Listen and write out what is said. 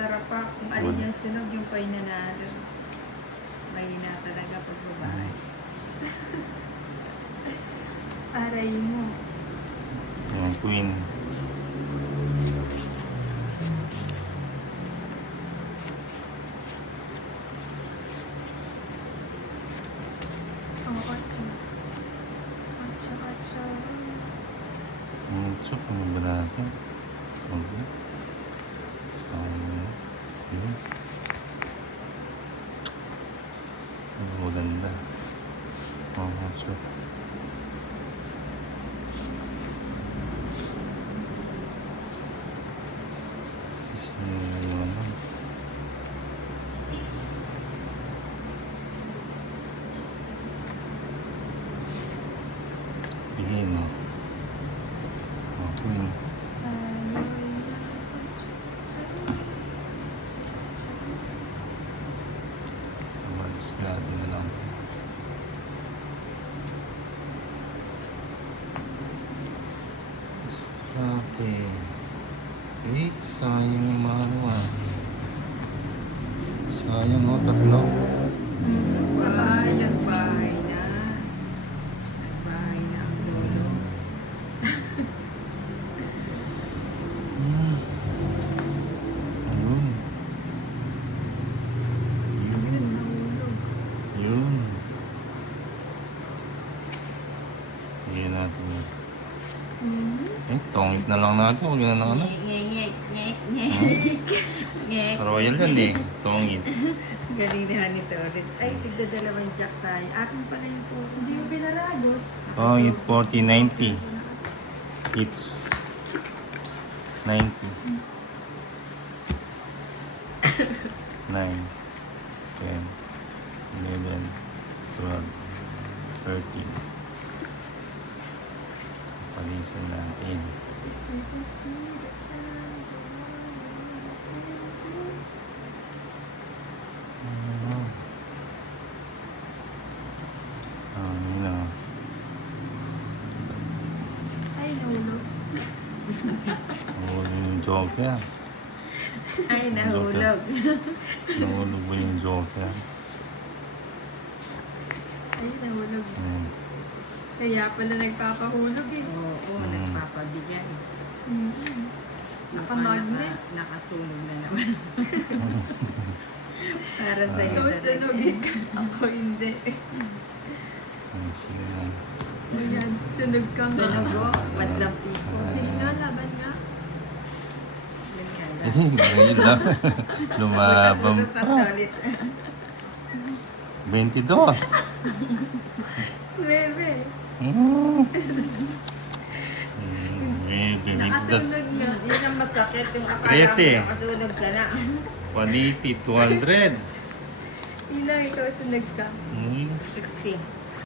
Masarap pa. Kung alin yung sunog, yung pa'y nanalo. Mahina talaga pag babae. Aray mo. Ayan, queen. Oh, 8. 8. Mucho, ano ba natin? Okay. Sayang. Yun. Ang maganda. Oh, mucho. Sisino yung ano. Bigay mo. Oh, queen. Malis nga din na lang. Stake. Eh, sayang yung mga ano ah. Sayang oh, 3. Bahay, nagbahay na. Nagbahay na ang lolo. Ayun. Yun, nahulog. Yun. Bigyan natin yun. Eh, tongit na lang natin. Huwag na lang ano. Royal yan eh. Tongit. Galing na nito. Ay, tigda-2 jack tayo. Akin pala yung po. Hindi yung pinaragos. Tongit 40-90. It's 90. 9, 10, 11, 12, 13. Palisan natin. Yun na. Ay, nahulog. Nahulog yung joker. Ay, nahulog. Nahulog ba yung joker? Ay, nahulog. Kaya pala nagpapahulog eh. Oo, nagpapabigyan. Nakamagnet. Nakasunog na naman. Para sa'yo. Ikaw sunugin ka. Ako hindi. Sige lang. Ayan, sunog ka nga. Sunog o, madlapi ko. Sige nga, laban nga. Ngayon lang. Lumabang Butas-butas pa. ang toilet. 22. Bebe. Nakasunog nga. Yun ang masakit. Yung akala mo 13. nakasunog ka na. 180, 200. Yun lang, ikaw sunog ka. 16. 16.